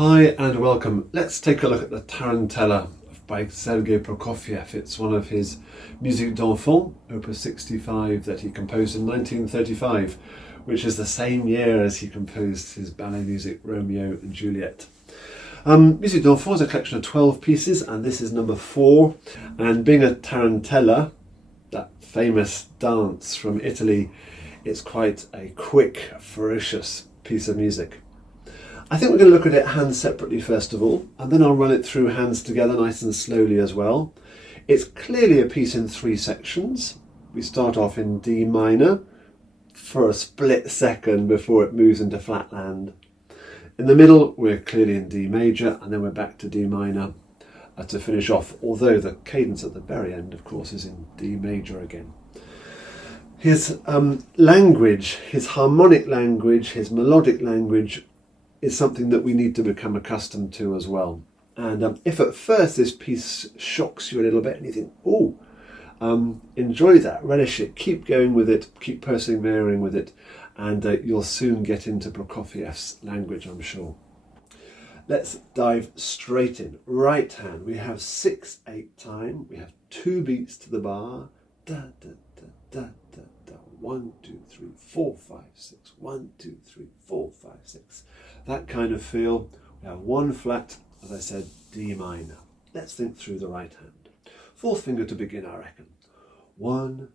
Hi and welcome. Let's take a look at the Tarantella by Sergei Prokofiev. It's one of his Musiques d'Enfants, op.65, that he composed in 1935, which is the same year as he composed his ballet music Romeo and Juliet. Musiques d'Enfants is a collection of 12 pieces, and this is number 4. And being a Tarantella, that famous dance from Italy, it's quite a quick, ferocious piece of music. I think we're going to look at it hands separately first of all, and then I'll run it through hands together nice and slowly as well. It's clearly a piece in 3 sections. We start off in D minor for a split second before it moves into flatland. In the middle, we're clearly in D major, and then we're back to D minor to finish off, although the cadence at the very end, of course, is in D major again. His language, his harmonic language, his melodic language is something that we need to become accustomed to as well. And if at first this piece shocks you a little bit and you think, oh, enjoy that, relish it, keep going with it, keep persevering with it, and you'll soon get into Prokofiev's language, I'm sure. Let's dive straight in. Right hand, we have 6/8 time, we have 2 beats to the bar, da da da da da da, 1 2 3 4 5 6, 1 2 3 4 5 6. That kind of feel. We have 1 flat, as I said, D minor. Let's think through the right hand. 4th finger to begin, I reckon. 1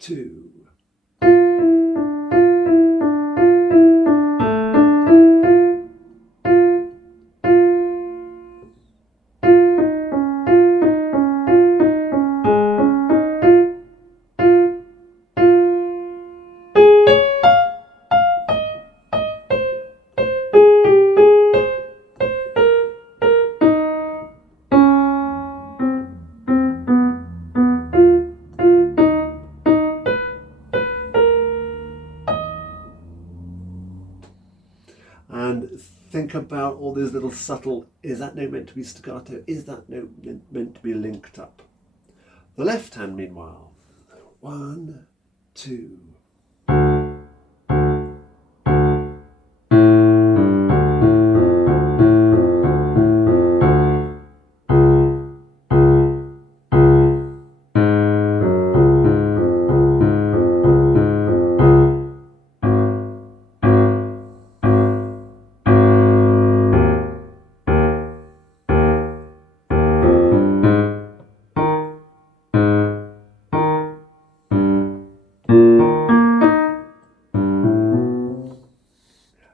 2. And think about all these little subtle, is that note meant to be staccato? Is that note meant to be linked up? The left hand, meanwhile, 1 2.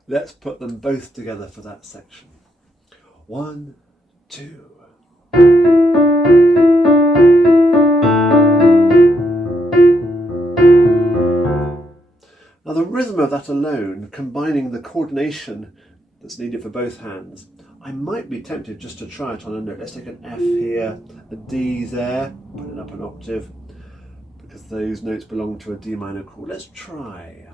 Let's put them both together for that section. 1 2. Now the rhythm of that alone, combining the coordination that's needed for both hands, I might be tempted just to try it on a note. Let's take an F here, a D there, put it up an octave, because those notes belong to a D minor chord. Let's try.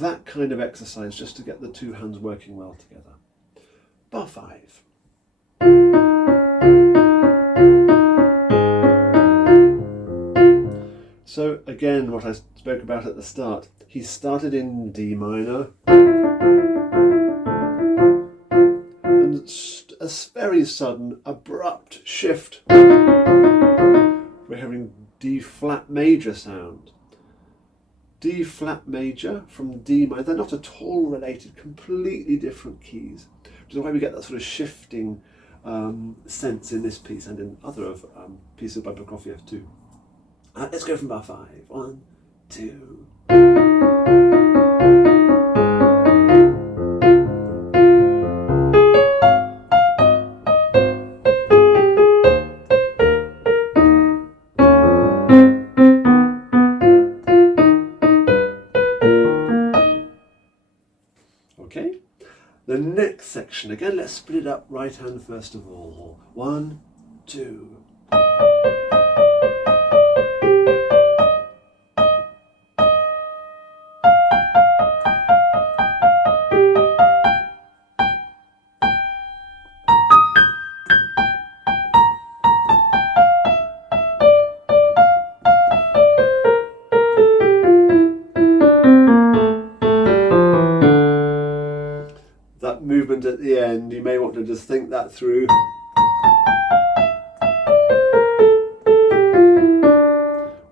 That kind of exercise just to get the 2 hands working well together. Bar 5. So again, what I spoke about at the start, he started in D minor, and a very sudden, abrupt shift. We're hearing D flat major sound. D flat major from D minor, they're not at all related, completely different keys, which is why we get that sort of shifting sense in this piece and in other of pieces by Prokofiev too. Let's go from bar 5. 1 2. Okay, the next section, again, let's split it up right hand first of all. 1 2. And you may want to just think that through.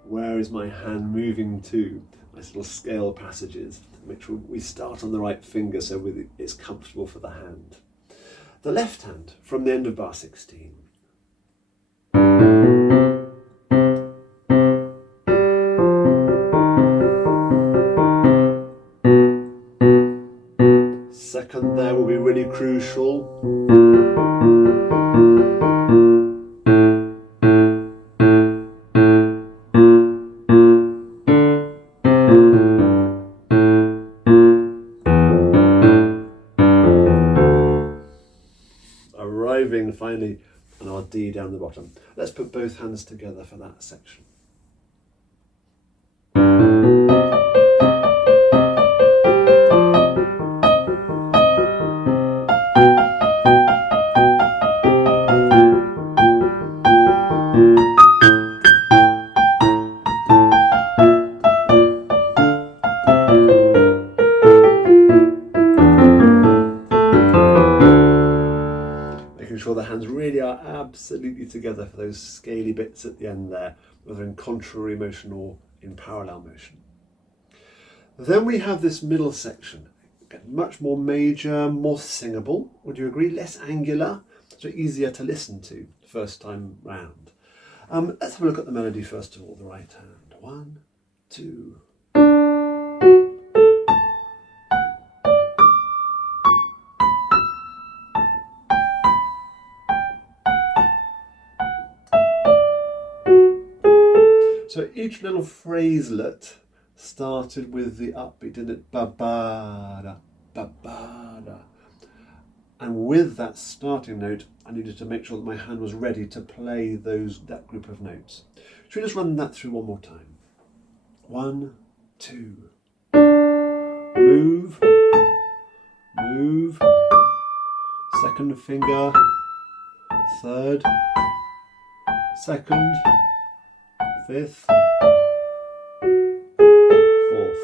Where is my hand moving to? Nice little scale passages. Make sure we start on the right finger so it's comfortable for the hand. The left hand from the end of bar 16. Second there will be really crucial. Arriving finally on our D down the bottom. Let's put both hands together for that section. Sure the hands really are absolutely together for those scaly bits at the end there, whether in contrary motion or in parallel motion. Then we have this middle section, much more major, more singable, would you agree? Less angular, so easier to listen to the first time round. Let's have a look at the melody first of all, the right hand. 1, 2. So each little phraselet started with the upbeat, didn't it? Ba-ba-da, ba-ba-da. And with that starting note, I needed to make sure that my hand was ready to play that group of notes. Should we just run that through one more time? 1, 2. Move, move. Second finger, third, second, fifth, fourth.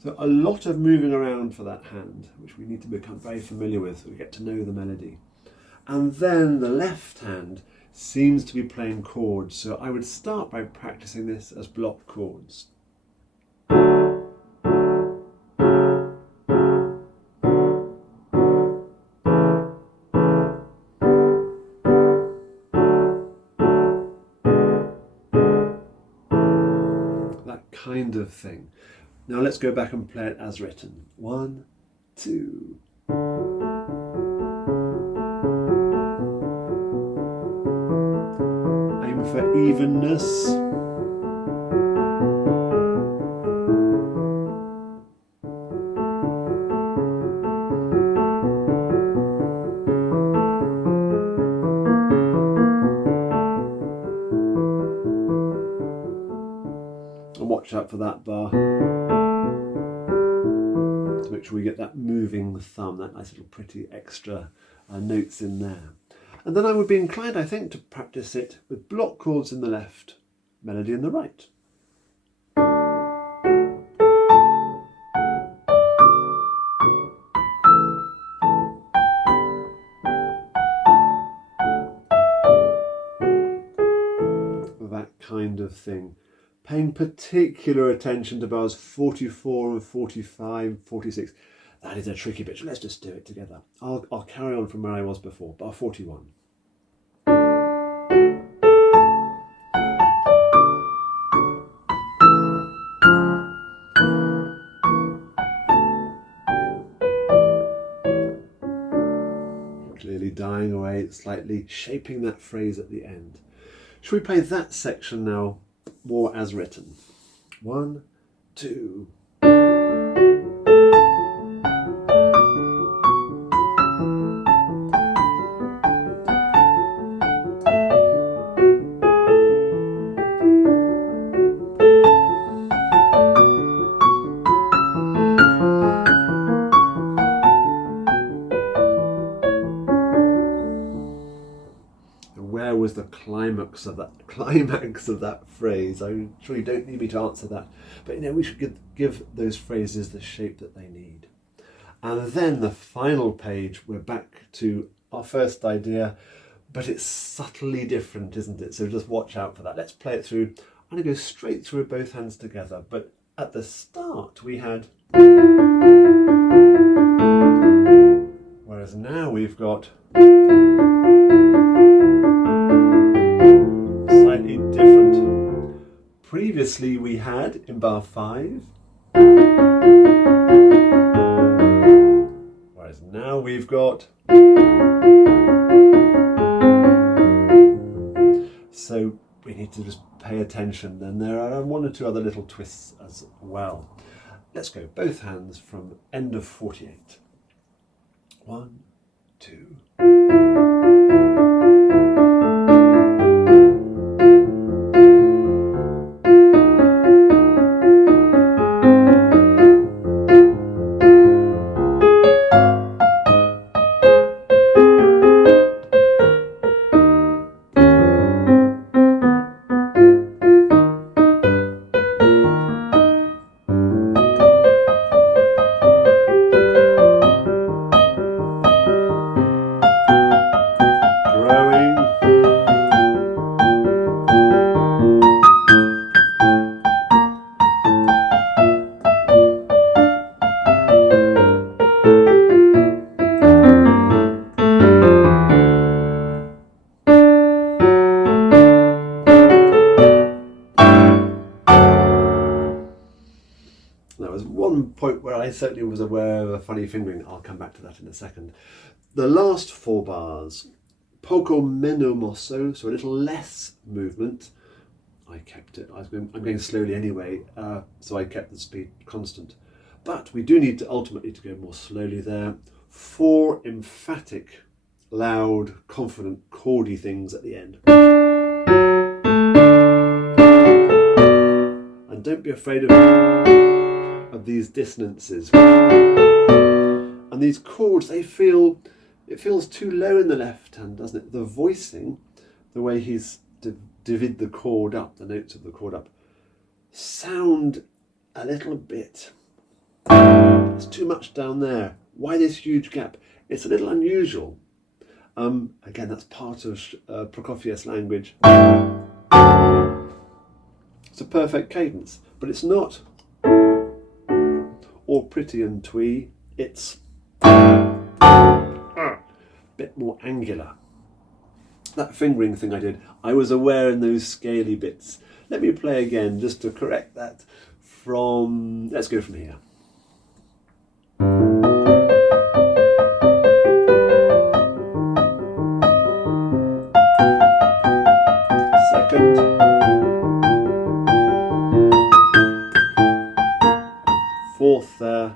So a lot of moving around for that hand, which we need to become very familiar with so we get to know the melody. And then the left hand seems to be playing chords, so I would start by practicing this as block chords. That kind of thing. Now let's go back and play it as written. 1, 2. For evenness. And watch out for that bar. To make sure we get that moving thumb, that nice little pretty extra notes in there. And then I would be inclined, I think, to practice it with block chords in the left, melody in the right. That kind of thing. Paying particular attention to bars 44 and 45, 46. That is a tricky bit. Let's just do it together. I'll carry on from where I was before. Bar 41. Clearly dying away, slightly shaping that phrase at the end. Shall we play that section now more as written? 1, 2. climax of that phrase. I'm sure you don't need me to answer that, but we should give those phrases the shape that they need. And then the final page, we're back to our first idea, but it's subtly different, isn't it? So just watch out for that. Let's play it through. I'm going to go straight through with both hands together, but at the start we had, whereas now we've got slightly different. Previously we had in bar 5, whereas now we've got. So we need to just pay attention. Then there are one or two other little twists as well. Let's go both hands from end of 48. 1, 2. There was one point where I certainly was aware of a funny fingering. I'll come back to that in a second. The last 4 bars, poco meno mosso, so a little less movement. I kept it. I'm going slowly anyway, so I kept the speed constant. But we do need to ultimately to go more slowly there. 4 emphatic, loud, confident, chordy things at the end. And don't be afraid of these dissonances. And these chords, it feels too low in the left hand, doesn't it? The voicing, the way he's divvied the chord up, the notes of the chord up, sound a little bit. It's too much down there. Why this huge gap? It's a little unusual. Again, that's part of Prokofiev's language. It's a perfect cadence, but it's not all pretty and twee. It's a bit more angular. That fingering thing I did, I was aware in those scaly bits. Let me play again just to correct that from, let's go from here. Second. Fourth there.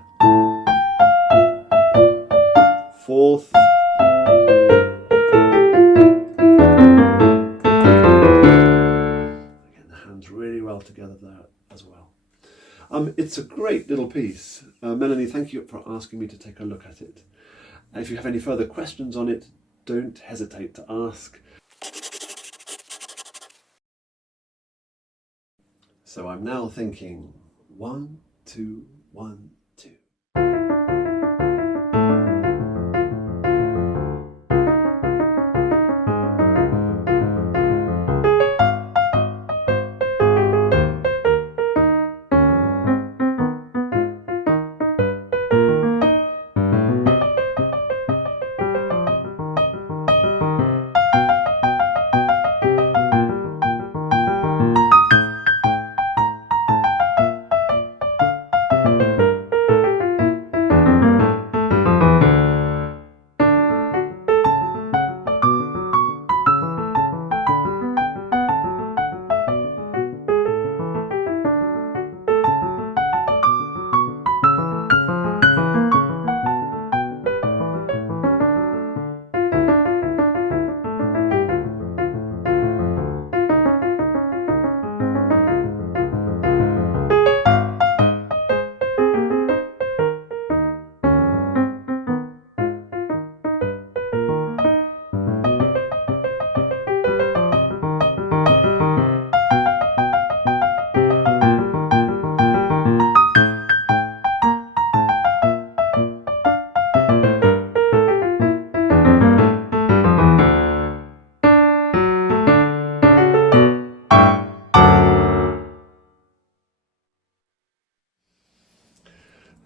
Fourth. Again, the hands really well together there as well. It's a great little piece. Melanie, thank you for asking me to take a look at it. If you have any further questions on it, don't hesitate to ask. So I'm now thinking 1, 2, 1, 2.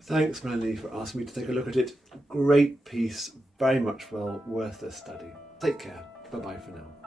Thanks, Melanie, for asking me to take a look at it. Great piece, very much well worth a study. Take care. Bye-bye for now.